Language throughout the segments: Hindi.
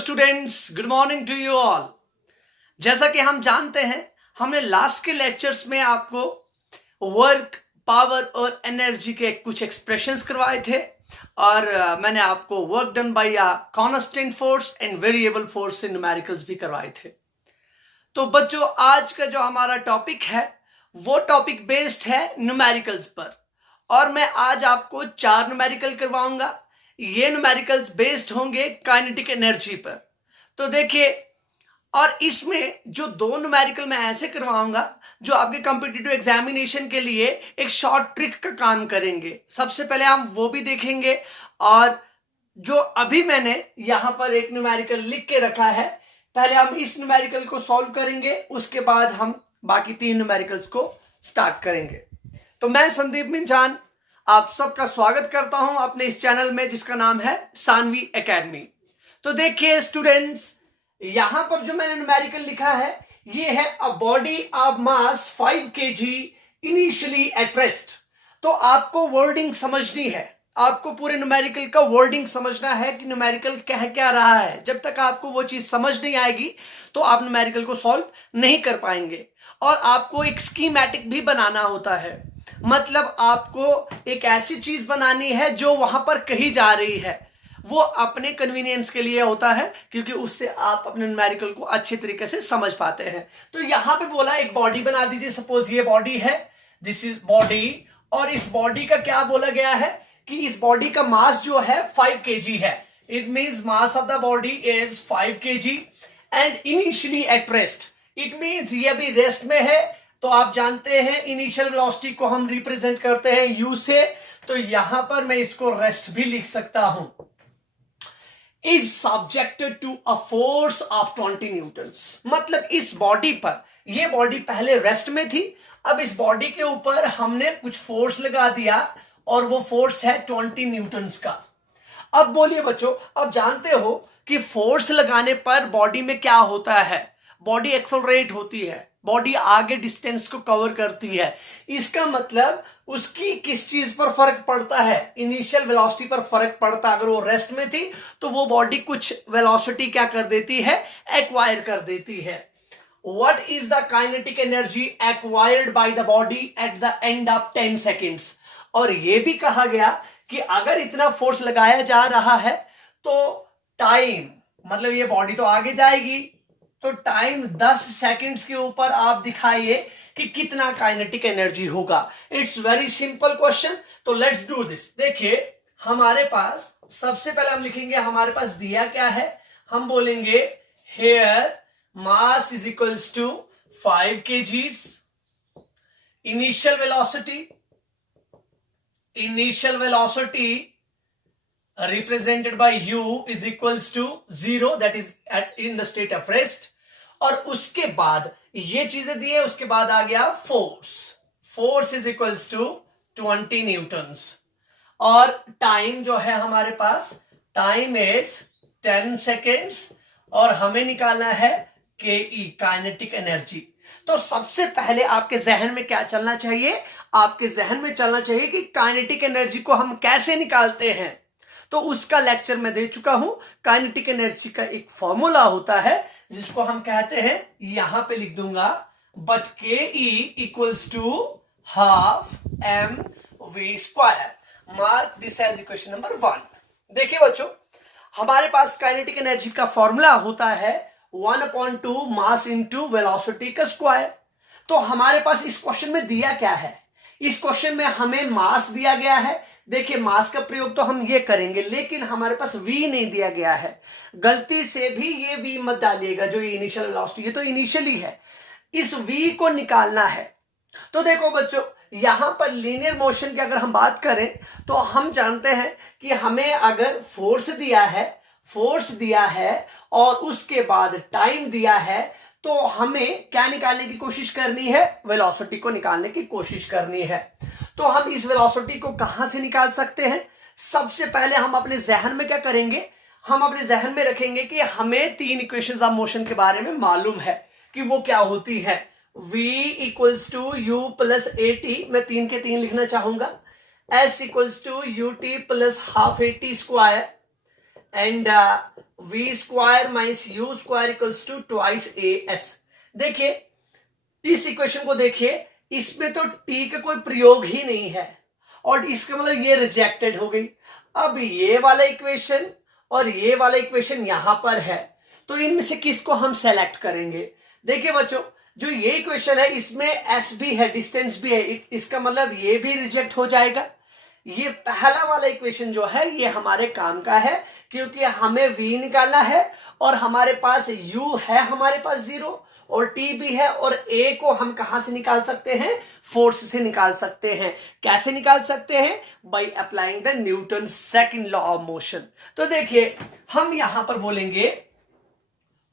Students, good morning to you all. जैसा कि हम जानते हैं, हमने लास्ट के लेक्चर्स में आपको वर्क, पावर और एनर्जी के कुछ एक्सप्रेशंस करवाए थे और मैंने आपको work done by constant force and variable force से न्यूमेरिकल्स भी करवाए थे। तो बच्चों, आज का जो हमारा टॉपिक है वो टॉपिक बेस्ड है न्यूमेरिकल्स पर और मैं आज आपको 4 न्यूमेरिकल करवाऊंगा। ये न्यूमेरिकल्स बेस्ड होंगे काइनेटिक एनर्जी पर। तो देखिए, और इसमें जो 2 न्यूमेरिकल मैं ऐसे करवाऊंगा जो आपके कॉम्पिटिटिव एग्जामिनेशन के लिए एक शॉर्ट ट्रिक का काम करेंगे। सबसे पहले हम वो भी देखेंगे और जो अभी मैंने यहां पर एक न्यूमेरिकल लिख के रखा है, पहले हम इस न्यूमेरिकल को सॉल्व करेंगे, उसके बाद हम बाकी 3 न्यूमेरिकल्स को स्टार्ट करेंगे। तो मैं संदीप मिंजान आप सबका स्वागत करता हूं अपने इस चैनल में जिसका नाम है सानवी एकेडमी। तो देखिए स्टूडेंट्स, यहां पर जो मैंने न्यूमेरिकल लिखा है ये है a body of mass 5 kg initially at rest. तो आपको वर्डिंग समझनी है, आपको पूरे न्यूमेरिकल का वर्डिंग समझना है कि न्यूमेरिकल कह क्या रहा है। जब तक आपको वो चीज समझ नहीं आएगी तो आप न्यूमेरिकल को सॉल्व नहीं कर पाएंगे। और आपको एक स्कीमेटिक भी बनाना होता है, मतलब आपको एक ऐसी चीज बनानी है जो वहां पर कही जा रही है। वो अपने कन्वीनियंस के लिए होता है क्योंकि उससे आप अपने न्यूमेरिकल को अच्छे तरीके से समझ पाते हैं। तो यहां पे बोला एक बॉडी बना दीजिए। सपोज ये बॉडी है, दिस इज बॉडी, और इस बॉडी का क्या बोला गया है कि इस बॉडी का मास जो है 5 kg है। It means mass of the body is 5 kg and initially at rest. It means ये अभी रेस्ट में है। तो आप जानते हैं इनिशियल वेलोसिटी को हम रिप्रेजेंट करते हैं यू से, तो यहां पर मैं इसको रेस्ट भी लिख सकता हूं। Is subjected to a force of 20 newtons. मतलब इस बॉडी पर, यह बॉडी पहले रेस्ट में थी, अब इस बॉडी के ऊपर हमने कुछ फोर्स लगा दिया और वो फोर्स है 20 न्यूटन्स का। अब बोलिए बच्चों, अब जानते हो कि फोर्स लगाने पर बॉडी में क्या होता है, बॉडी एक्सेलरेट होती है, बॉडी आगे डिस्टेंस को कवर करती है। इसका मतलब उसकी किस चीज पर फर्क पड़ता है, इनिशियल वेलोसिटी पर फर्क पड़ता है। अगर वो रेस्ट में थी तो वो बॉडी कुछ वेलोसिटी क्या कर देती है, एक्वायर कर देती है। What is the kinetic energy acquired by the body at the end of 10 seconds. और यह भी कहा गया कि अगर इतना फोर्स लगाया जा रहा है तो टाइम, मतलब ये बॉडी तो आगे जाएगी, तो टाइम 10 सेकंड्स के ऊपर आप दिखाइए कि कितना काइनेटिक एनर्जी होगा। It's very simple question. तो लेट्स डू दिस। देखिए, हमारे पास सबसे पहले हम लिखेंगे, हमारे पास दिया क्या है, हम बोलेंगे here mass is equals to 5 kg, initial velocity represented by u is equals to 0, that is in the state of rest। और उसके बाद ये चीजें दी है, उसके बाद आ गया force is equals to 20 newtons. और टाइम जो है हमारे पास, टाइम इज 10 सेकेंड्स और हमें निकालना है के काइनेटिक एनर्जी। तो सबसे पहले आपके जहन में क्या चलना चाहिए, आपके जहन में चलना चाहिए कि काइनेटिक एनर्जी को हम कैसे निकालते हैं। तो उसका लेक्चर मैं दे चुका हूं। काइनेटिक एनर्जी का एक फॉर्मूला होता है जिसको हम कहते हैं, यहां पे लिख दूंगा, but K equals to half m v square. Mark this as equation number 1। देखिए बच्चों, हमारे पास काइनेटिक एनर्जी का फॉर्मूला होता है 1/2 मास इंटू वेलोसिटी का स्क्वायर। तो हमारे पास इस क्वेश्चन में दिया क्या है, इस क्वेश्चन में हमें मास दिया गया है। देखिए, मास का प्रयोग तो हम ये करेंगे, लेकिन हमारे पास v नहीं दिया गया है। गलती से भी ये v मत डालिएगा, जो ये इनिशियल वेलोसिटी है तो इनिशियली है, इस v को निकालना है। तो देखो बच्चों, यहां पर लीनियर मोशन की अगर हम बात करें तो हम जानते हैं कि हमें अगर फोर्स दिया है और उसके बाद टाइम दिया है, तो हमें क्या निकालने की कोशिश करनी है, वेलोसिटी को निकालने की कोशिश करनी है। तो हम इस वेलोसिटी को कहां से निकाल सकते हैं, सबसे पहले हम अपने जहन में क्या करेंगे, हम अपने जहन में रखेंगे कि हमें 3 इक्वेशंस ऑफ मोशन के बारे में मालूम है कि वो क्या होती है। v equals to u plus a t, मैं 3 के 3 लिखना चाहूंगा। s equals to u t plus half a t square and v square minus u square equals to twice a s. देखिए इस इक्वेशन को देखिए, इसमें तो t का कोई प्रयोग ही नहीं है और इसका मतलब ये रिजेक्टेड हो गई। अब ये वाला इक्वेशन और ये वाला इक्वेशन यहां पर है, तो इनमें से किसको हम सेलेक्ट करेंगे? देखिए बच्चों, जो ये इक्वेशन है इसमें एस भी है, डिस्टेंस भी है, इसका मतलब ये भी रिजेक्ट हो जाएगा। ये पहला वाला इक्वेशन जो है ये हमारे काम का है, क्योंकि हमें v निकालना है और हमारे पास u है, हमारे पास 0 और t भी है, और a को हम कहां से निकाल सकते हैं? फोर्स से निकाल सकते हैं। कैसे निकाल सकते हैं? By applying the Newton second law of motion. तो देखिए हम यहां पर बोलेंगे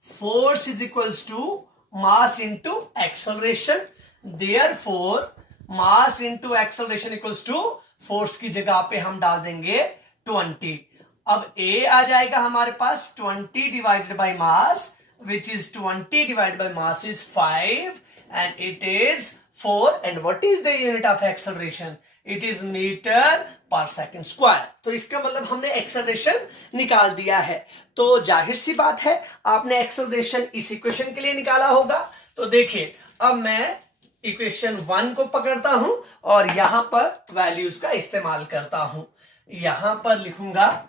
force is equals to mass into acceleration, therefore mass into acceleration equals to force की जगह पे हम डाल देंगे 20। अब a आ जाएगा हमारे पास 20 divided by mass, which is 20 divided by mass is 5 and it is 4, and what is the unit of acceleration? It is meter per second square। तो इसका मतलब हमने एक्सेलरेशन निकाल दिया है। तो जाहिर सी बात है आपने एक्सेलरेशन इस इक्वेशन के लिए निकाला होगा। तो देखिए अब मैं इक्वेशन 1 को पकड़ता हूं और यहां पर वैल्यूज का इस्तेमाल करता हूं। यहां पर लिखूंगा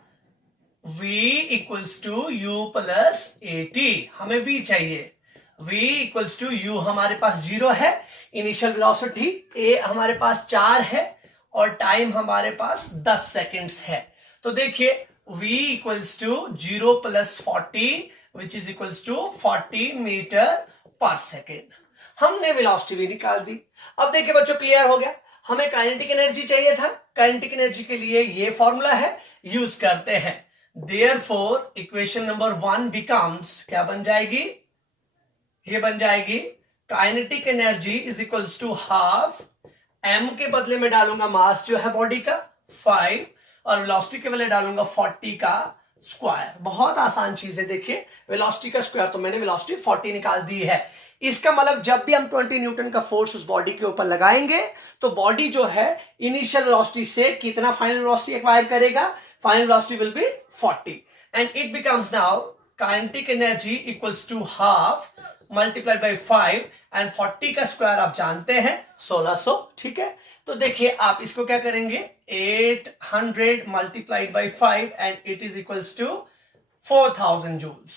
v equals to u plus at। हमें v चाहिए, v इक्वल्स टू u हमारे पास 0 है, इनिशियल वेलोसिटी a हमारे पास 4 है और टाइम हमारे पास 10 सेकेंड्स है। तो देखिए v equals to 0 plus 40 which is equals to 40 metre पर सेकेंड। हमने वेलोसिटी भी निकाल दी। अब देखिए बच्चों क्लियर हो गया। हमें काइनेटिक एनर्जी चाहिए था, काइनेटिक एनर्जी के लिए ये फॉर्मूला है, यूज करते हैं। Therefore, इक्वेशन नंबर 1 becomes, क्या बन जाएगी? ये बन जाएगी kinetic energy is equals to half, m के बदले में डालूंगा मास जो है बॉडी का 5 और वेलोसिटी के बदले डालूंगा 40 का स्क्वायर। बहुत आसान चीज है। देखिए वेलोसिटी का स्क्वायर, तो मैंने वेलोसिटी 40 निकाल दी है। इसका मतलब जब भी हम 20 न्यूटन का फोर्स उस बॉडी के ऊपर लगाएंगे तो बॉडी जो है इनिशियल वेलोसिटी से कितना फाइनल वेलोसिटी एक्वायर करेगा? Final velocity will be 40 and it becomes now kinetic energy equals to half multiplied by 5 and 40 का स्क्वायर आप जानते हैं 1600। ठीक है, तो देखिए आप इसको क्या करेंगे? 800 multiplied by 5 and it is equals to 4000 joules।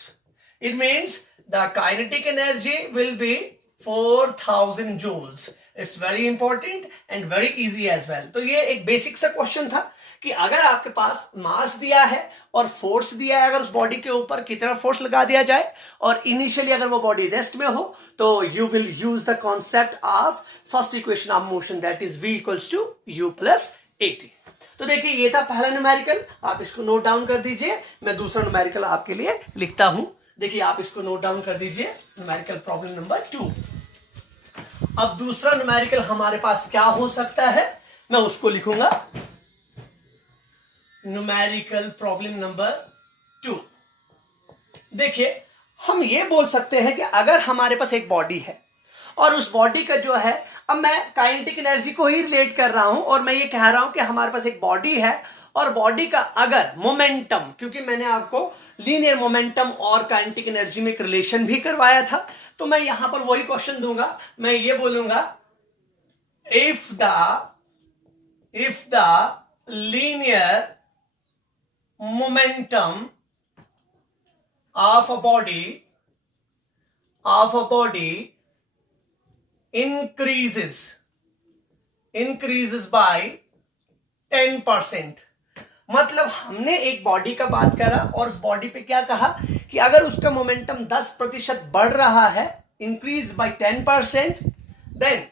It means the kinetic energy will be 4000 joules। It's very important and very easy as well। तो ये एक बेसिक सा क्वेश्चन था कि अगर आपके पास मास दिया है और फोर्स दिया है, अगर उस बॉडी के ऊपर कितना फोर्स लगा दिया जाए और इनिशियली अगर वो बॉडी रेस्ट में हो, तो you will use the concept of first equation of motion, that is v equals to u plus at। तो देखिए ये था पहला न्यूमेरिकल, आप इसको नोट डाउन कर दीजिए। मैं दूसरा न्यूमेरिकल आपके लिए लिखता हूं। देखिए आप इसको नोट डाउन कर दीजिए, न्यूमेरिकल प्रॉब्लम नंबर 2। अब दूसरा न्यूमेरिकल हमारे पास क्या हो सकता है, मैं उसको लिखूंगा न्यूमेरिकल प्रॉब्लम नंबर 2। देखिए हम ये बोल सकते हैं कि अगर हमारे पास एक बॉडी है और उस बॉडी का जो है, अब मैं काइनेटिक एनर्जी को ही रिलेट कर रहा हूं और मैं ये कह रहा हूं कि हमारे पास एक बॉडी है और बॉडी का अगर मोमेंटम, क्योंकि मैंने आपको लीनियर मोमेंटम और काइनेटिक एनर्जी में एक रिलेशन भी करवाया था, तो मैं यहां पर वही क्वेश्चन दूंगा। मैं ये बोलूंगा if the linear momentum of a body increases by 10%। मतलब हमने एक बॉडी का बात करा और उस बॉडी पे क्या कहा कि अगर उसका मोमेंटम 10% बढ़ रहा है, increase by 10%, then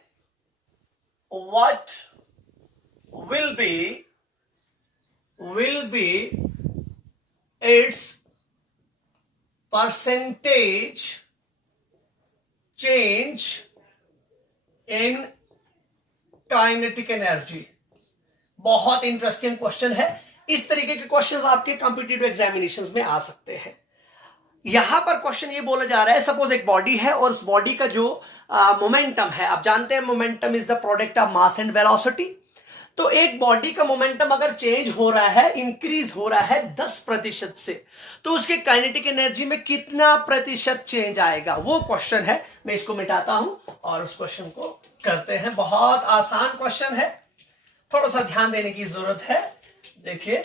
what will be its percentage change in kinetic energy। बहुत इंटरेस्टिंग क्वेश्चन है। इस तरीके के क्वेश्चंस आपके कॉम्पिटिटिव एग्जामिनेशंस में आ सकते हैं। यहां पर क्वेश्चन ये बोला जा रहा है, सपोज एक बॉडी है और उस बॉडी का जो मोमेंटम है, आप जानते हैं momentum is the product of mass and velocity. तो एक बॉडी का मोमेंटम अगर चेंज हो रहा है, इंक्रीज हो रहा है 10% से, तो उसके काइनेटिक एनर्जी में कितना प्रतिशत चेंज आएगा, वो क्वेश्चन है। मैं इसको मिटाता हूं और उस क्वेश्चन को करते हैं। बहुत आसान क्वेश्चन है, थोड़ा सा ध्यान देने की जरूरत है। देखिए,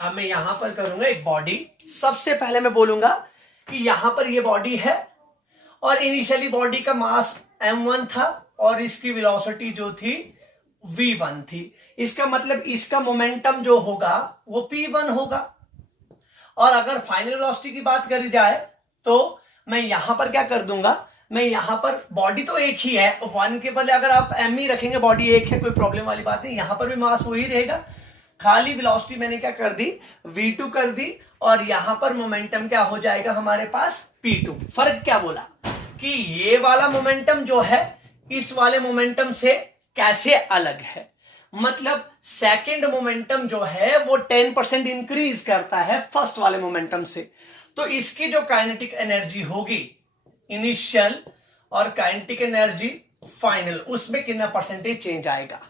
अब मैं यहां पर करूंगा एक बॉडी। सबसे पहले मैं बोलूंगा कि यहां पर ये बॉडी है और इनिशियली बॉडी का मास m1 था और इसकी वेलोसिटी जो थी v1 थी। इसका मतलब इसका मोमेंटम जो होगा वो p1 होगा। और अगर फाइनल वेलोसिटी की बात करी जाए तो मैं यहां पर क्या कर दूंगा, मैं यहां पर बॉडी तो एक ही है, 1 के बदले अगर आप m ही रखेंगे, बॉडी एक है, कोई प्रॉब्लम वाली बात नहीं। यहां पर भी मास वही रहेगा, खाली वेलोसिटी मैंने क्या कर दी, v2 कर दी, और यहां पर मोमेंटम क्या हो जाएगा हमारे पास, p2। फर्क क्या बोला कि ये वाला मोमेंटम जो है इस वाले मोमेंटम से कैसे अलग है, मतलब सेकंड मोमेंटम जो है वो 10% इंक्रीज करता है फर्स्ट वाले मोमेंटम से। तो इसकी जो काइनेटिक एनर्जी होगी इनिशियल और काइनेटिक एनर्जी फाइनल, उसमें कितना परसेंटेज चेंज आएगा।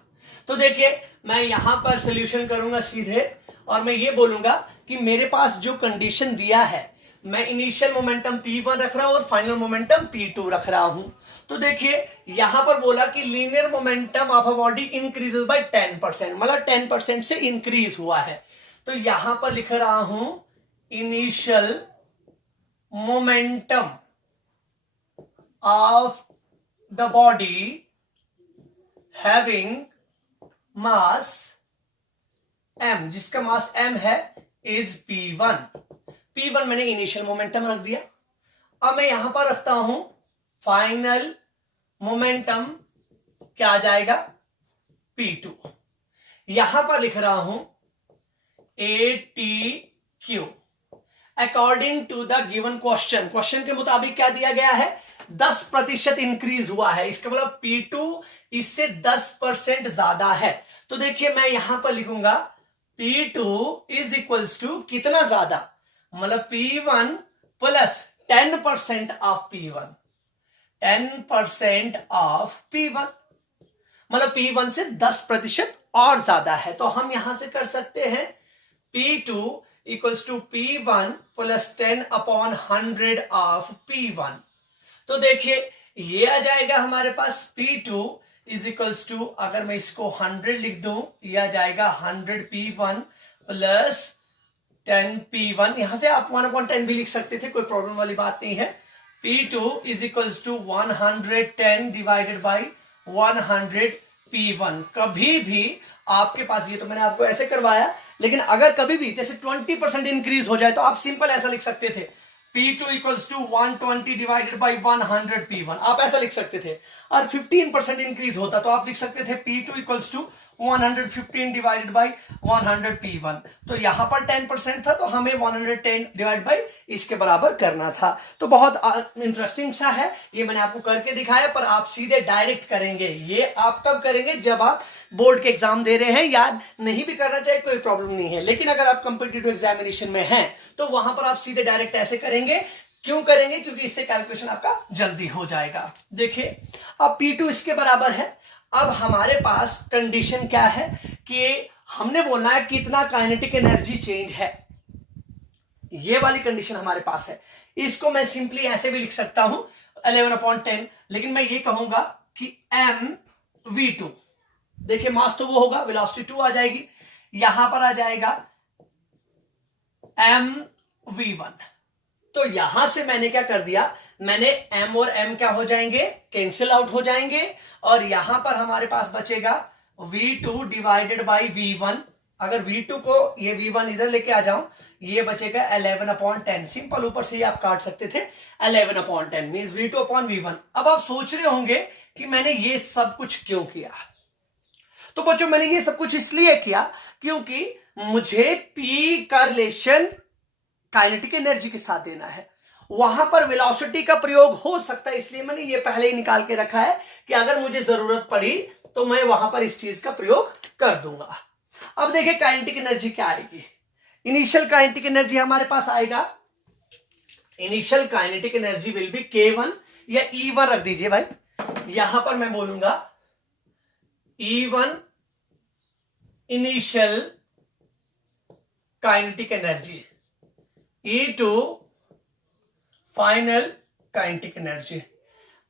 तो देखिए, मैं यहां पर सॉल्यूशन करूंगा सीधे और मैं ये बोलूंगा कि मेरे पास जो कंडीशन दिया है, मैं इनिशियल मोमेंटम p1 रख रहा हूं और फाइनल मोमेंटम p2 रख रहा हूं। तो देखिए, यहां पर बोला कि linear momentum of a body increases by 10%, मतलब 10% से इंक्रीज हुआ है। तो यहां पर लिख रहा हूं initial momentum of the body having mass m, जिसका मास m है, इज p1। p1 मैंने इनिशियल मोमेंटम रख दिया। अब मैं यहां पर रखता हूं फाइनल मोमेंटम, क्या आ जाएगा, p2। यहां पर लिख रहा हूं atq according to the given question. Question के मुताबिक क्या दिया गया है, 10% इंक्रीज हुआ है, इसका मतलब p2 इससे 10% ज्यादा है। तो देखिए, मैं यहां पर लिखूंगा p2 इज इक्वल्स टू कितना ज्यादा, मतलब p1 plus 10% of p1, 10% of p1, मतलब p1 से 10% और ज्यादा है। तो हम यहां से कर सकते हैं p2 equals to p1 plus 10/100 of p1। तो देखिए, ये आ जाएगा हमारे पास p2 इज इक्वल्स टू, अगर मैं इसको 100 लिख दूं, ये आ जाएगा 100 p1 प्लस 10 p1। यहां से आप 1/10 भी लिख सकते थे, कोई प्रॉब्लम वाली बात नहीं है। p2 is equals to 110 divided by 100 p1। कभी भी आपके पास, ये तो मैंने आपको ऐसे करवाया, लेकिन अगर कभी भी जैसे 20% इंक्रीज हो जाए तो आप सिंपल ऐसा लिख सकते थे, p2 equals to 120 divided by 100 p1, आप ऐसा लिख सकते थे। और 15% इंक्रीज होता तो आप लिख सकते थे p2 equals to 115 divided by 100 p1। तो यहां पर 10% था तो हमें 110 डिवाइड बाई इसके बराबर करना था। तो बहुत इंटरेस्टिंग सा है, ये मैंने आपको करके दिखाया, पर आप सीधे डायरेक्ट करेंगे। ये आप कब करेंगे, जब आप बोर्ड के एग्जाम दे रहे हैं। याद नहीं भी करना चाहिए, कोई प्रॉब्लम नहीं है, लेकिन अगर आप कॉम्पिटिटिव एग्जामिनेशन में हैं तो वहां पर आप सीधे डायरेक्ट ऐसे करेंगे। क्यों करेंगे, क्योंकि इससे कैलकुलेशन आपका जल्दी हो जाएगा। देखिए, अब p2 इसके बराबर है। अब हमारे पास कंडीशन क्या है कि हमने बोलना है कितना काइनेटिक एनर्जी चेंज है, ये वाली कंडीशन हमारे पास है। इसको मैं सिंपली ऐसे भी लिख सकता हूं 11/10, लेकिन मैं ये कहूंगा कि mv2, देखिए मास तो वो होगा, वेलोसिटी 2 आ जाएगी, यहां पर आ जाएगा mv1। तो यहां से मैंने क्या कर दिया, मैंने m और m क्या हो जाएंगे, कैंसिल आउट हो जाएंगे, और यहां पर हमारे पास बचेगा v2 डिवाइडेड बाई v1। अगर v2 को ये v1 इधर लेके आ जाऊं, ये बचेगा 11/10। सिंपल ऊपर से ही आप काट सकते थे, 11/10 मींस v2 अपॉन v1। अब आप सोच रहे होंगे कि मैंने ये सब कुछ क्यों किया। तो बच्चों, मैंने ये सब कुछ इसलिए किया क्योंकि मुझे p का रिलेशन काइनेटिक एनर्जी के साथ देना है। वहां पर वेलोसिटी का प्रयोग हो सकता है, इसलिए मैंने ये पहले ही निकाल के रखा है कि अगर मुझे जरूरत पड़ी तो मैं वहां पर इस चीज का प्रयोग कर दूंगा। अब देखिए, काइनेटिक एनर्जी क्या आएगी। इनिशियल काइनेटिक एनर्जी हमारे पास आएगा, initial kinetic energy will B k1 या E1 रख दीजिए भाई। यहां पर मैं बोलूंगा E1 initial kinetic energy, E two final kinetic energy.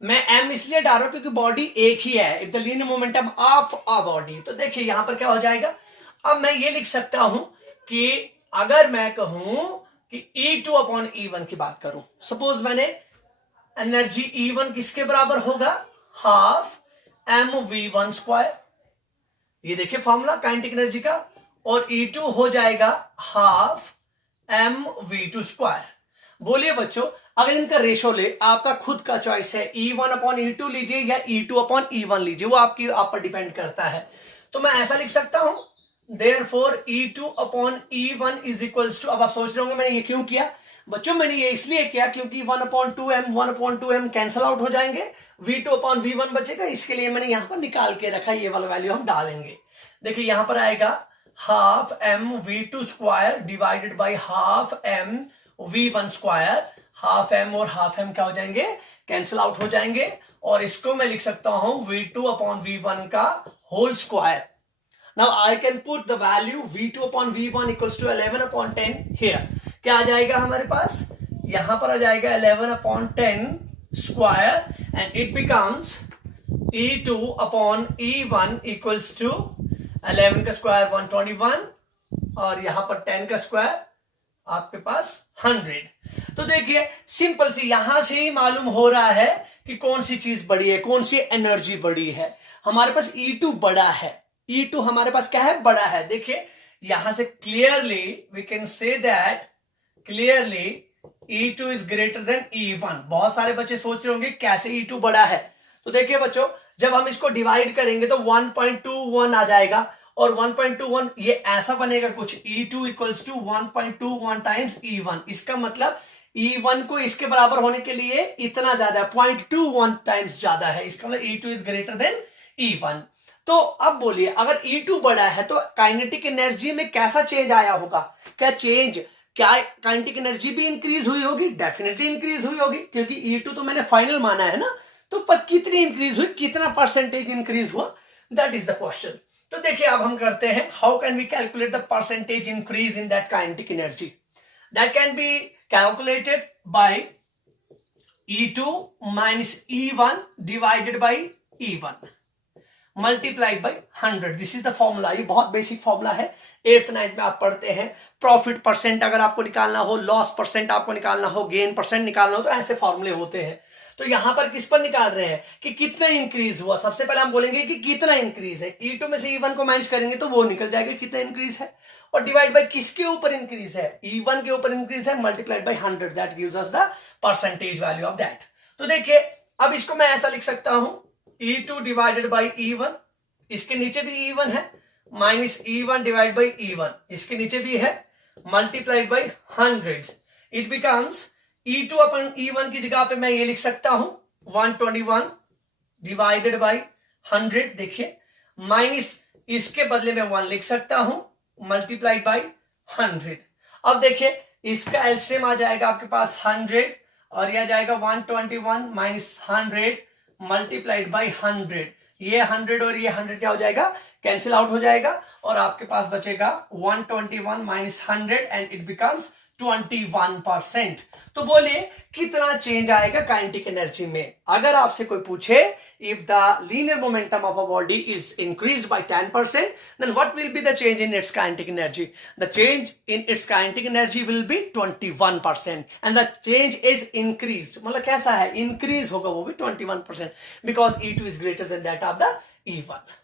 मैं एम इसलिए डाल रहा हूं क्योंकि बॉडी एक ही है, if the linear momentum of a body. तो देखिए यहां पर क्या हो जाएगा, अब मैं ये लिख सकता हूं कि अगर मैं कहूं कि E2 अपॉन E1 की बात करूं, सपोज मैंने एनर्जी E1 किसके बराबर होगा, हाफ mv1 स्क्वायर, ये देखिए फॉर्मूला काइनेटिक एनर्जी का, और E2 हो जाएगा हाफ mv2 स्क्वायर। बोलिए बच्चों, अगर इनका रेशो ले, आपका खुद का चॉइस है, E1 अपॉन E2 लीजिए या E2 अपॉन E1 लीजिए, वो आप पर डिपेंड करता है। तो मैं ऐसा लिख सकता हूं, Therefore E2 upon E1 is equals to, अब आप सोच रहे होंगे मैंने ये क्यों किया बच्चों, मैंने ये इसलिए किया क्योंकि 1/2m कैंसल आउट हो जाएंगे, V2 अपॉन V1 बचेगा, इसके लिए मैंने यहां पर निकाल के रखा, ये वाला वैल्यू हम डालेंगे। देखिए यहां पर आएगा half mv2 square divided by half mv1 square, half m और हाफ m क्या हो जाएंगे, कैंसल आउट हो जाएंगे, और इसको मैं लिख सकता हूं V2 अपॉन V1 का whole square. Now I can put the value V2 upon V1 equals to 11 upon 10 here. क्या आ जाएगा हमारे पास, यहां पर आ जाएगा 11 upon 10 square and it becomes E2 upon E1 equals to 11 का स्क्वायर 121 और यहां पर 10 का स्क्वायर आपके पास 100। तो देखिए सिंपल सी, यहां से ही मालूम हो रहा है कि कौन सी चीज बड़ी है, कौन सी एनर्जी बड़ी है। हमारे पास E2 बड़ा है, E2 हमारे पास क्या है, बड़ा है। देखिए यहां से clearly we can say that clearly E2 is greater than E1। बहुत सारे बच्चे सोच रहे होंगे कैसे E2 बड़ा है। तो देखिए बच्चों, जब हम इसको डिवाइड करेंगे तो 1.21 आ जाएगा, और 1.21 ये ऐसा बनेगा कुछ, E2 equals to 1.21 times E1। इसका मतलब E1 को इसके बराबर होने के लिए इतना ज्यादा, 0.21 टाइम्स ज्यादा है, इसका मतलब E2 is greater than E1। तो अब बोलिए, अगर E2 बड़ा है तो काइनेटिक एनर्जी में कैसा चेंज आया होगा, क्या काइनेटिक एनर्जी भी इंक्रीज हुई होगी, डेफिनेटली इंक्रीज हुई होगी, क्योंकि E2 तो मैंने फाइनल माना है ना। तो पर कितनी इंक्रीज हुई, कितना परसेंटेज इंक्रीज हुआ, दैट इज द क्वेश्चन। तो देखिए अब हम करते हैं, how can we calculate the percentage increase in that kinetic energy. That can be calculated by E2 minus E1 divided by E1 multiplied by 100। This is the formula, ये बहुत बेसिक फॉर्मूला है, 8th 9th में आप पढ़ते हैं। प्रॉफिट परसेंट अगर आपको निकालना हो, लॉस परसेंट आपको निकालना हो, गेन परसेंट निकालना हो, तो ऐसे फॉर्मूले होते हैं। तो यहां पर किस पर निकाल रहे हैं कि कितना इंक्रीज हुआ। सबसे पहले हम बोलेंगे कि कितना इंक्रीज है, E2 में से E1 को माइनस करेंगे तो वो निकल जाएगा कितना इंक्रीज है, और डिवाइड बाई किसके ऊपर इंक्रीज है, E1 के ऊपर इंक्रीज है, multiplied by 100, that gives us the percentage value of that. तो देखिए अब इसको मैं ऐसा लिख सकता हूं, E2 डिवाइडेड बाई E1, इसके नीचे भी E1 है, minus E1 divide by E1, इसके नीचे भी है, multiplied by 100। It becomes E2 upon E1 की जगह पे मैं ये लिख सकता हूं 121 डिवाइडेड बाई 100। देखिए माइनस इसके बदले में 1 लिख सकता हूं, मल्टीप्लाइड बाई 100। अब देखिए इसका एलसीएम आ जाएगा आपके पास 100, और यह जाएगा 121 माइनस 100 मल्टीप्लाइड बाई 100। ये 100 और ये 100 क्या हो जाएगा, कैंसिल आउट हो जाएगा, और आपके पास बचेगा 121 माइनस 100 एंड इट बिकम्स 21%। तो बोलिए कितना चेंज आएगा काइनेटिक एनर्जी में। अगर आपसे कोई पूछे if the linear momentum of a body is increased by 10%, then what will be the change in its kinetic energy. The change in its kinetic energy will be 21%, and the change is increased, मतलब कैसा है, इंक्रीज होगा वो भी 21%, because E2 is greater than that of the E1।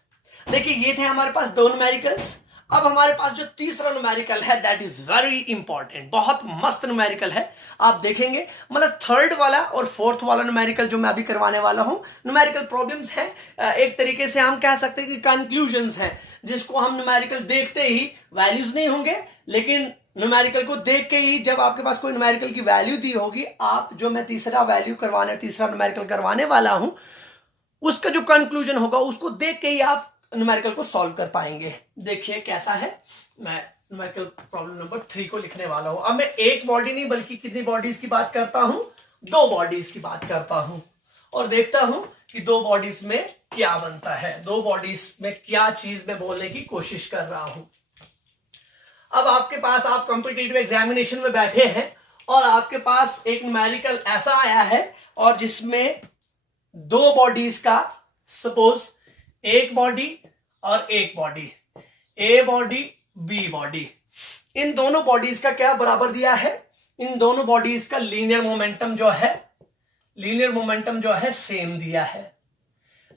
देखिए ये थे हमारे पास दो न्यूमेरिकल्स। अब हमारे पास जो तीसरा न्यूमेरिकल है दैट इज वेरी इंपॉर्टेंट, बहुत मस्त न्यूमेरिकल है। आप देखेंगे मतलब थर्ड वाला और फोर्थ वाला न्यूमेरिकल जो मैं अभी करवाने वाला हूं, न्यूमेरिकल प्रॉब्लम्स हैं, एक तरीके से हम कह सकते हैं कि कंक्लूजन्स हैं, जिसको हम न्यूमेरिकल देखते ही, वैल्यूज नहीं होंगे लेकिन न्यूमेरिकल को देख के ही, जब आपके पास कोई न्यूमेरिकल की वैल्यू दी होगी, आप जो मैं तीसरा न्यूमेरिकल करवाने वाला हूं, उसका जो कंक्लूजन होगा उसको देख के ही आप न्यूमेरिकल को सॉल्व कर पाएंगे। देखिए कैसा है, मैं न्यूमेरिकल प्रॉब्लम नंबर 3 को लिखने वाला हूं। अब मैं एक बॉडी नहीं बल्कि कितनी बॉडीज की बात करता हूं, 2 बॉडीज की बात करता हूं। और देखता हूं कि दो बॉडीज में क्या बनता है, दो बॉडीज में क्या चीज मैं बोलने की कोशिश कर रहा हूं। अब आपके पास, आप कॉम्पिटिटिव एग्जामिनेशन में बैठे हैं और आपके पास एक न्यूमेरिकल ऐसा आया है और जिसमें दो बॉडीज का, सपोज एक बॉडी और एक body, A body B body, इन दोनों बॉडीज का क्या बराबर दिया है, इन दोनों बॉडीज का लीनियर मोमेंटम जो है सेम दिया है।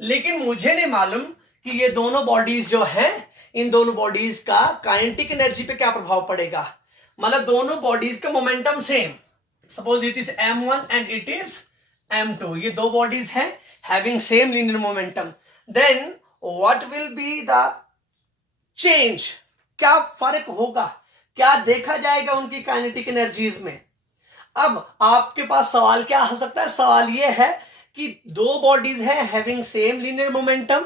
लेकिन मुझे नहीं मालूम कि ये दोनों बॉडीज जो है, इन दोनों बॉडीज का काइनेटिक एनर्जी पे क्या प्रभाव पड़ेगा। मतलब दोनों बॉडीज का momentum same, suppose it is m1 and it is m2, ये दो बॉडीज हैं having same linear momentum, then what will be the change, क्या फर्क होगा, क्या देखा जाएगा उनकी काइनेटिक एनर्जीज में। अब आपके पास सवाल क्या आ सकता है, सवाल यह है कि दो बॉडीज हैं having same linear momentum,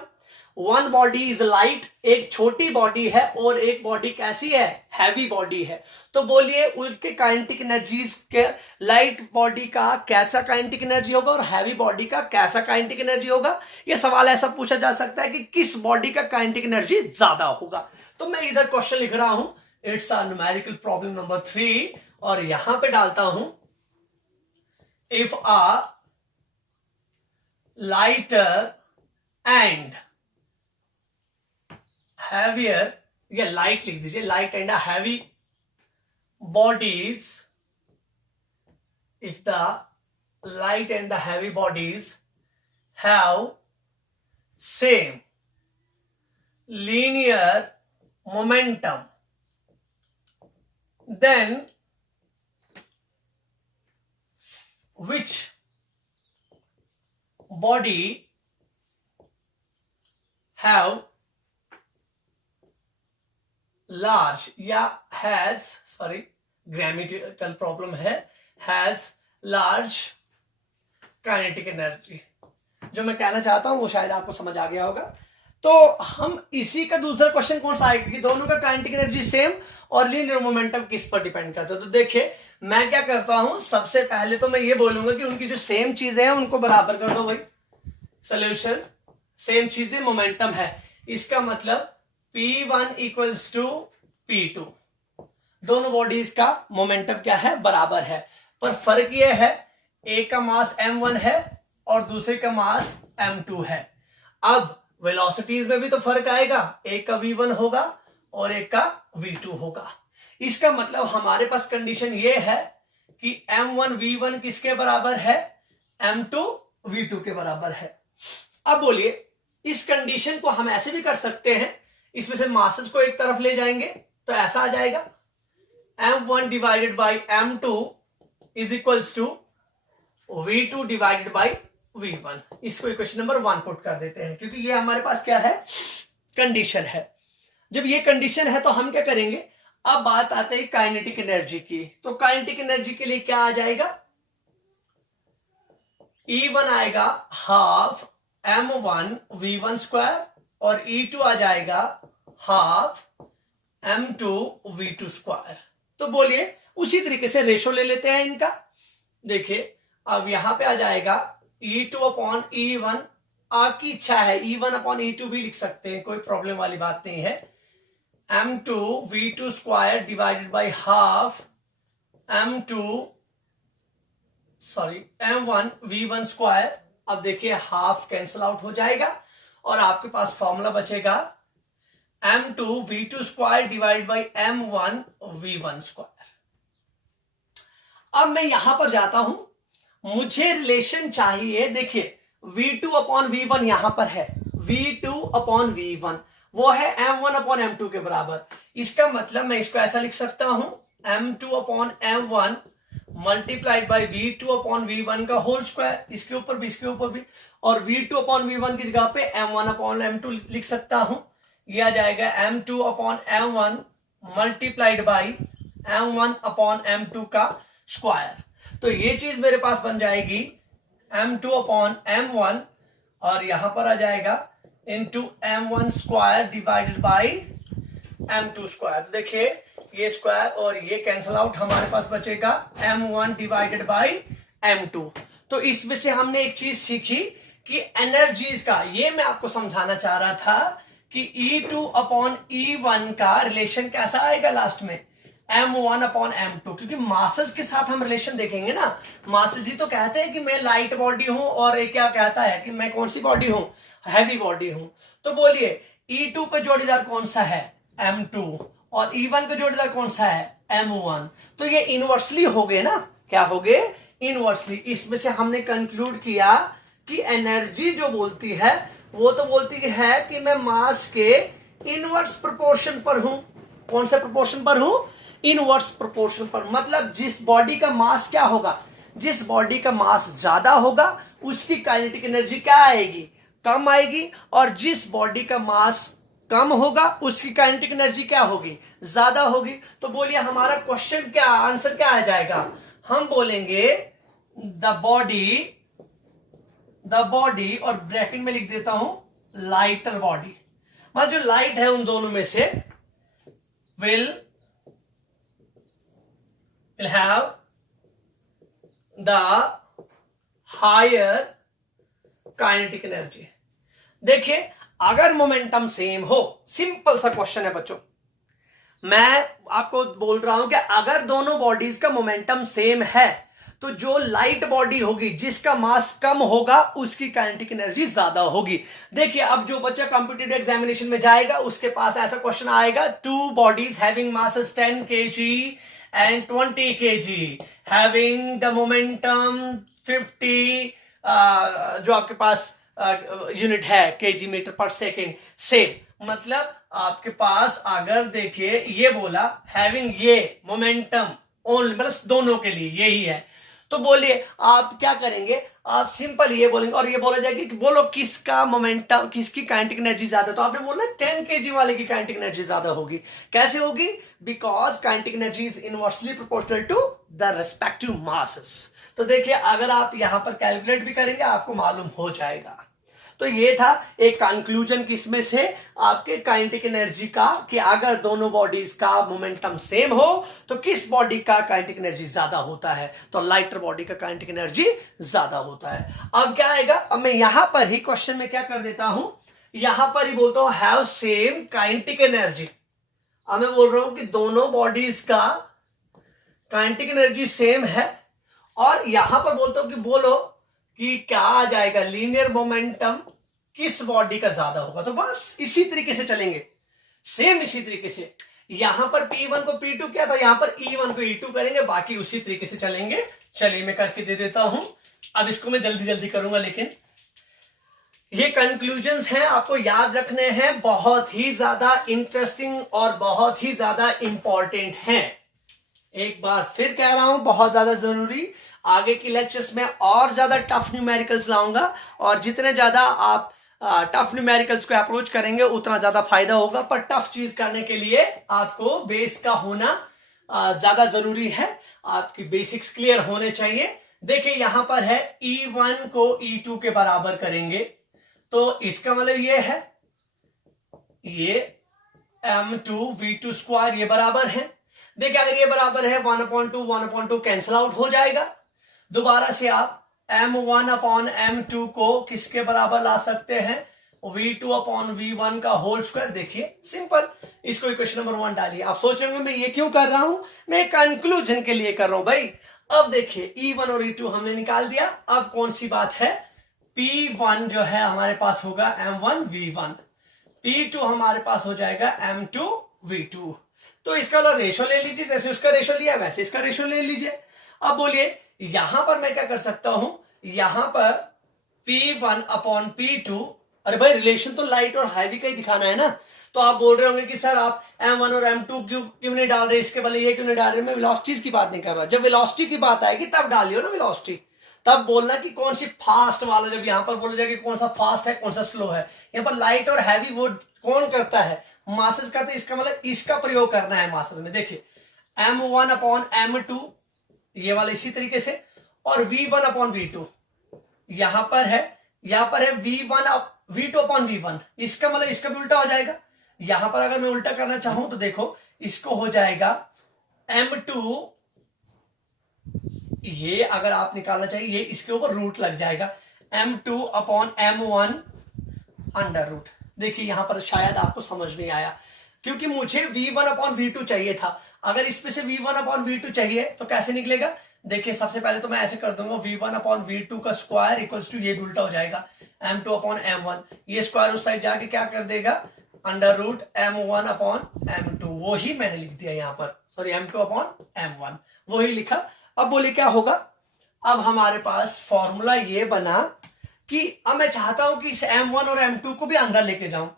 one body is light, एक छोटी बॉडी है और एक बॉडी कैसी है, हैवी बॉडी है। तो बोलिए उनके काइनेटिक एनर्जीज के, लाइट बॉडी का कैसा काइनेटिक एनर्जी होगा और हैवी बॉडी का कैसा काइनेटिक एनर्जी होगा। यह सवाल ऐसा पूछा जा सकता है कि किस बॉडी का काइनेटिक एनर्जी ज्यादा होगा। तो मैं इधर क्वेश्चन लिख रहा हूं, it's a numerical problem number 3 और यहां पे डालता हूं, if a lighter and heavier, या लाइट लिख दीजिए, light and a heavy bodies, if the light and the heavy bodies have same linear momentum, then which body have large, या has, sorry grammatical problem है, has large kinetic energy। जो मैं कहना चाहता हूं वो शायद आपको समझ आ गया होगा। तो हम इसी का दूसरा क्वेश्चन कौन सा आएगा कि दोनों का काइनेटिक एनर्जी सेम और लीनियर मोमेंटम किस पर डिपेंड करता है। तो देखिए मैं क्या करता हूं, सबसे पहले तो मैं ये बोलूंगा कि उनकी जो सेम चीजें हैं उनको बराबर कर दो भाई। सोल्यूशन, सेम चीजें मोमेंटम है, इसका मतलब P1 इक्वल्स टू P2, दोनों बॉडीज का मोमेंटम क्या है, बराबर है। पर फर्क यह है, एक का मास m1 है और दूसरे का मास m2 है। अब वेलोसिटीज में भी तो फर्क आएगा, एक का v1 होगा और एक का v2 होगा। इसका मतलब हमारे पास कंडीशन ये है कि m1 v1 किसके बराबर है, m2 v2 के बराबर है। अब बोलिए इस कंडीशन को हम ऐसे भी कर सकते हैं, इसमें से मासेस को एक तरफ ले जाएंगे तो ऐसा आ जाएगा, m1 divided by m2 is equals to v2 divided by v1। इसको इक्वेशन नंबर 1 पुट कर देते हैं, क्योंकि ये हमारे पास क्या है, कंडीशन है। जब ये कंडीशन है तो हम क्या करेंगे, अब बात आते है काइनेटिक एनर्जी की। तो काइनेटिक एनर्जी के लिए क्या आ जाएगा, E1 आएगा हाफ m1 v1 स्क्वायर और E2 आ जाएगा हाफ m2 v2 स्क्वायर। तो बोलिए उसी तरीके से रेशो ले लेते हैं इनका। देखिए अब यहां पे आ जाएगा E2 अपॉन E1, आपकी इच्छा है E1 अपॉन E2 भी लिख सकते हैं, कोई प्रॉब्लम वाली बात नहीं है। m2 v2 square divided by half m1 v1 square. अब देखिए हाफ कैंसल आउट हो जाएगा और आपके पास फॉर्मूला बचेगा m2 v2 square divide by m1 v1 square. अब मैं यहां पर जाता हूं, मुझे रिलेशन चाहिए। देखिए v2 अपॉन v1 यहां पर है, v2 अपॉन v1 वो है m1 अपॉन m2 के बराबर। इसका मतलब मैं इसको ऐसा लिख सकता हूं, m2 upon m1 multiplied by v2 upon v1 का होल स्क्वायर, इसके ऊपर भी इसके ऊपर भी, और v2 अपॉन v1 की जगह पे m1 अपॉन m2 लिख सकता हूं। यह आ जाएगा m2 upon m1 multiplied by m1 upon m2 का स्क्वायर। तो ये चीज मेरे पास बन जाएगी m2 अपॉन m1 और यहां पर आ जाएगा into m1 square divided by m2 square. देखिए ये स्क्वायर और ये कैंसल आउट, हमारे पास बचेगा m1 डिवाइडेड बाई m2। तो इसमें से हमने एक चीज सीखी कि एनर्जीज का, ये मैं आपको समझाना चाह रहा था कि E2 अपॉन E1 का रिलेशन कैसा आएगा लास्ट में, M1 अपॉन M2, क्योंकि मासेस के साथ हम रिलेशन देखेंगे ना। मासेस ही तो कहते हैं कि मैं लाइट बॉडी हूं, और एक क्या कहता है कि मैं कौन सी बॉडी हूं, हैवी बॉडी हूं। तो बोलिए E2 का जोड़ीदार कौन सा है, M2, और E1 का जोड़ीदार कौन सा है, M1। तो ये इनवर्सली हो गए ना, क्या हो गए, इनवर्सली। इसमें से हमने कंक्लूड किया कि एनर्जी जो बोलती है वो तो बोलती है कि मैं मास के इनवर्स प्रोपोर्शन पर हूं। कौन से प्रोपोर्शन पर हूं, इनवर्स प्रोपोर्शन पर। मतलब जिस बॉडी का मास क्या होगा, जिस बॉडी का मास ज्यादा होगा उसकी काइनेटिक एनर्जी क्या आएगी, कम आएगी, और जिस बॉडी का मास कम होगा उसकी काइनेटिक एनर्जी क्या होगी, ज्यादा होगी। तो बोलिए हमारा क्वेश्चन क्या, आंसर क्या आ जाएगा, हम बोलेंगे द बॉडी, और ब्रैकेट में लिख देता हूं लाइटर बॉडी, मतलब जो लाइट है उन दोनों में से will have the higher kinetic energy। देखिए अगर मोमेंटम सेम हो, सिंपल सा क्वेश्चन है बच्चों, मैं आपको बोल रहा हूं कि अगर दोनों बॉडीज का मोमेंटम सेम है तो जो लाइट बॉडी होगी जिसका मास कम होगा उसकी काइनेटिक एनर्जी ज्यादा होगी। देखिए अब जो बच्चा कॉम्पिटिटिव एग्जामिनेशन में जाएगा उसके पास ऐसा क्वेश्चन आएगा, two bodies having masses 10 kg and 20 kg having the momentum 50 जो आपके पास यूनिट है केजी मीटर पर सेकेंड सेम। मतलब आपके पास अगर देखिए ये बोला हैविंग ये मोमेंटम ओनली, मतलब दोनों के लिए यही है, तो बोलिए आप क्या करेंगे, आप सिंपल ये बोलेंगे और ये बोला जाएगा कि बोलो किसका मोमेंटम, किसकी काइनेटिक एनर्जी ज्यादा। तो आपने बोलना 10 kg वाले की काइनेटिक एनर्जी ज्यादा होगी। कैसे होगी, because kinetic energy is inversely proportional to the respective masses. तो देखिए अगर आप यहां पर कैलकुलेट भी करेंगे आपको मालूम हो जाएगा। तो ये था एक कंक्लूजन किसमें से, आपके काइनेटिक एनर्जी का, कि अगर दोनों बॉडीज का मोमेंटम सेम हो तो किस बॉडी का काइनेटिक एनर्जी ज्यादा होता है, तो लाइटर बॉडी का काइनेटिक एनर्जी ज्यादा होता है। अब क्या आएगा, अब मैं यहां पर ही क्वेश्चन में क्या कर देता हूं, यहां पर ही बोलता हूं हैव सेम काइनेटिक एनर्जी। अब मैं बोल रहा हूं कि दोनों बॉडीज का काइनेटिक एनर्जी सेम है, और यहां पर बोलता हूं कि बोलो कि क्या आ जाएगा, लीनियर मोमेंटम किस बॉडी का ज्यादा होगा। तो बस इसी तरीके से चलेंगे, सेम इसी तरीके से। यहां पर P1 को P2 किया था, यहां पर E1 को E2 करेंगे, बाकी उसी तरीके से चलेंगे। चलिए मैं करके दे देता हूं, अब इसको मैं जल्दी जल्दी करूंगा, लेकिन ये कंक्लूजन्स हैं, आपको याद रखने हैं, बहुत ही ज्यादा इंटरेस्टिंग और बहुत ही ज्यादा इंपॉर्टेंट हैं। एक बार फिर कह रहा हूं बहुत ज्यादा जरूरी। आगे के लेक्चर्स में और ज्यादा टफ न्यूमेरिकल्स लाऊंगा, और जितने ज्यादा आप टफ न्यूमेरिकल्स को अप्रोच करेंगे उतना ज्यादा फायदा होगा। पर टफ चीज करने के लिए आपको बेस का होना ज्यादा जरूरी है, आपकी बेसिक्स क्लियर होने चाहिए। देखिए यहां पर है E1 को E2 के बराबर करेंगे, तो इसका मतलब ये है ये M2 V2 स्क्वायर ये बराबर है। देखिए अगर ये बराबर है 1/2 कैंसिल आउट हो जाएगा। दोबारा से आप M1 अपॉन M2 को किसके बराबर ला सकते हैं, V2 अपॉन V1 का होल स्क्वायर। देखिए सिंपल, इसको इक्वेशन नंबर 1 डालिए। आप सोच रहे होंगे मैं ये क्यों कर रहा हूं, मैं कंक्लूजन के लिए कर रहा हूं भाई। अब देखिए E1 और E2 हमने निकाल दिया। अब कौन सी बात है, P1 जो है हमारे पास होगा M1 V1, P2 हमारे पास हो जाएगा M2 V2। तो इसका रेशो ले लीजिए, जैसे उसका रेशो लिया वैसे इसका रेशो ले लीजिए। अब बोलिए यहां पर मैं क्या कर सकता हूं, यहां पर P1 अपॉन P2, अरे भाई रिलेशन तो लाइट और हैवी का ही दिखाना है ना। तो आप बोल रहे होंगे कि सर आप M1 और M2 क्यों नहीं डाल रहे, इसके बदले ये क्यों नहीं डाल रहे। मैं वेलोसिटीज की बात नहीं कर रहा, जब वेलोसिटी की बात आएगी तब डालियो ना वेलोसिटी, तब बोलना कि कौन सी फास्ट वाला, जब यहां पर बोला जाएगा कौन सा फास्ट है कौन सा स्लो है। यहां पर लाइट और हैवी वो कौन करता है, मासेस करते, इसका मतलब इसका प्रयोग करना है मासेस में। देखिए M1 अपॉन M2 ये वाला इसी तरीके से, और V1 अपॉन V2 यहां पर है V2 अपॉन V1, इसका मतलब इसका भी उल्टा हो जाएगा। यहां पर अगर मैं उल्टा करना चाहूं तो देखो इसको हो जाएगा M2 ये अगर आप निकालना चाहिए, ये इसके ऊपर रूट लग जाएगा, m2 upon m1 under root. देखिए यहां पर शायद आपको समझ नहीं आया, क्योंकि मुझे v1 अपॉन v2 चाहिए था। अगर इसमें से v1 अपॉन v2 चाहिए तो कैसे निकलेगा? देखिए सबसे पहले तो मैं ऐसे कर दूंगा, v1 अपॉन v2 का स्क्वायर इक्वल्स टू, ये उल्टा हो जाएगा, m2 अपॉन m1, ये स्क्वायर उस साइड जाके क्या कर देगा, under root m1 upon m2, वो ही मैंने लिख दिया यहाँ पर, सॉरी m2 अपॉन m1 वो ही लिखा। अब बोले क्या होगा, अब हमारे पास फॉर्मूला ये बना कि अब मैं चाहता हूं कि इस m1 और m2 को भी अंदर लेके जाऊं,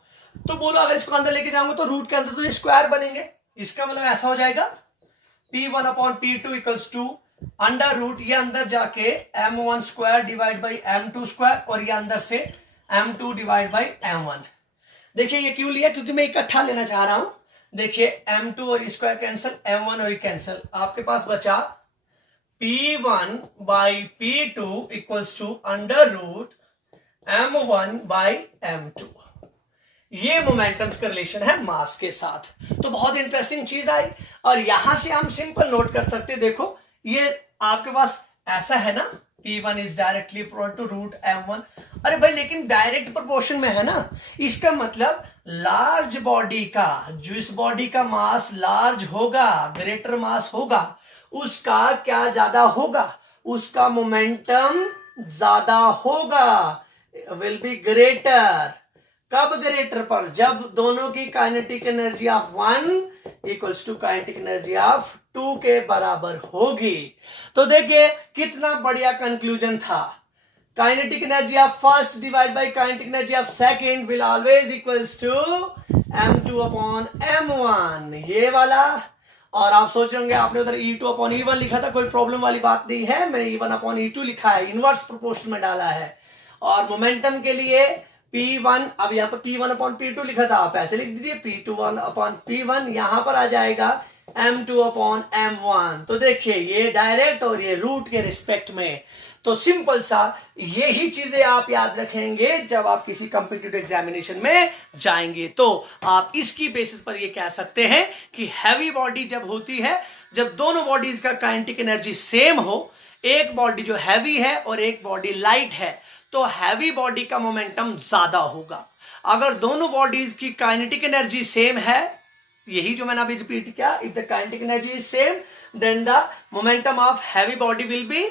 तो बोलो अगर इसको अंदर लेके जाऊंगा तो रूट के अंदर तो ये स्क्वायर बनेंगे, इसका मतलब ऐसा हो जाएगा p1 upon p2 equals to under root, ये अंदर जाके m1 square divide by m2 square, और ये अंदर से m2 डिवाइड बाई m1। देखिए ये क्यों लिया, क्योंकि मैं इकट्ठा लेना चाह रहा हूं। देखिए m2 और स्क्वायर कैंसिल, m1 और कैंसिल, आपके पास बचा p1 by p2 equals to under root m1 by m2। ये मोमेंटम्स का रिलेशन है मास के साथ। तो बहुत इंटरेस्टिंग चीज आई, और यहां से हम सिंपल नोट कर सकते, देखो ये आपके पास ऐसा है ना, P1 is directly proportional to root m1। अरे भाई लेकिन डायरेक्ट प्रोपोर्शन में है ना, इसका मतलब लार्ज बॉडी का, जिस बॉडी का मास लार्ज होगा, ग्रेटर मास होगा, उसका क्या ज्यादा होगा, उसका मोमेंटम ज्यादा होगा, विल बी ग्रेटर। कब ग्रेटर पर, जब दोनों की kinetic energy of 1 equals to kinetic energy of 2 के बराबर होगी। तो देखिए कितना बढ़िया कंक्लूजन था, kinetic energy of first divide by kinetic energy of second will always equals to m2 upon m1, ये वाला। और आप सोच रहे होंगे आपने उधर E2 अपॉन E1 लिखा था, कोई प्रॉब्लम वाली बात नहीं है, मैंने E1 अपॉन E2 लिखा है, इनवर्स प्रोपोर्शन में डाला है। और मोमेंटम के लिए P1, अब यहाँ पर P1 अपॉन P2 लिखा था, आप ऐसे लिख दीजिए P2 अपॉन P1, यहां पर आ जाएगा M2 अपॉन M1। तो देखिए ये डायरेक्ट और ये रूट के रिस्पेक्ट में, तो सिंपल सा यही चीजें आप याद रखेंगे जब आप किसी कॉम्पिटिटिव एग्जामिनेशन में जाएंगे। तो आप इसकी बेसिस पर ये कह सकते हैं कि हैवी बॉडी जब होती है, जब दोनों बॉडीज का काइनेटिक एनर्जी सेम हो, एक बॉडी जो हैवी है और एक बॉडी लाइट है, तो हैवी बॉडी का मोमेंटम ज्यादा होगा। अगर दोनों बॉडीज की काइनेटिक एनर्जी सेम है, यही जो मैंने अभी रिपीट किया, if the kinetic energy is same then the momentum of heavy body will be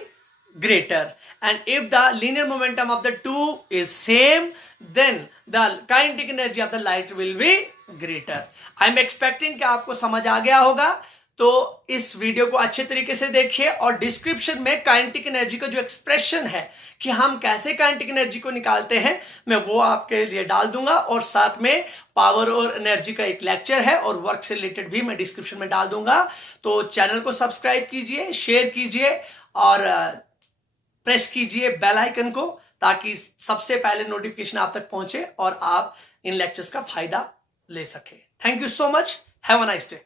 greater, and if the linear momentum of the two is same then the kinetic energy of the light will be greater. I am expecting कि आपको समझ आ गया होगा। तो इस वीडियो को अच्छे तरीके से देखिए, और डिस्क्रिप्शन में काइनेटिक एनर्जी का जो एक्सप्रेशन है कि हम कैसे काइनेटिक एनर्जी को निकालते हैं, मैं वो आपके लिए डाल दूंगा, और साथ में पावर और एनर्जी का एक लेक्चर है और वर्क से रिलेटेड भी मैं डिस्क्रिप्शन में डाल दूंगा। तो चैनल को सब्सक्राइब कीजिए, शेयर कीजिए और प्रेस कीजिए बेल आइकन को, ताकि सबसे पहले नोटिफिकेशन आप तक पहुंचे और आप इन लेक्चर्स का फायदा ले सके। Thank you so much, have a nice day.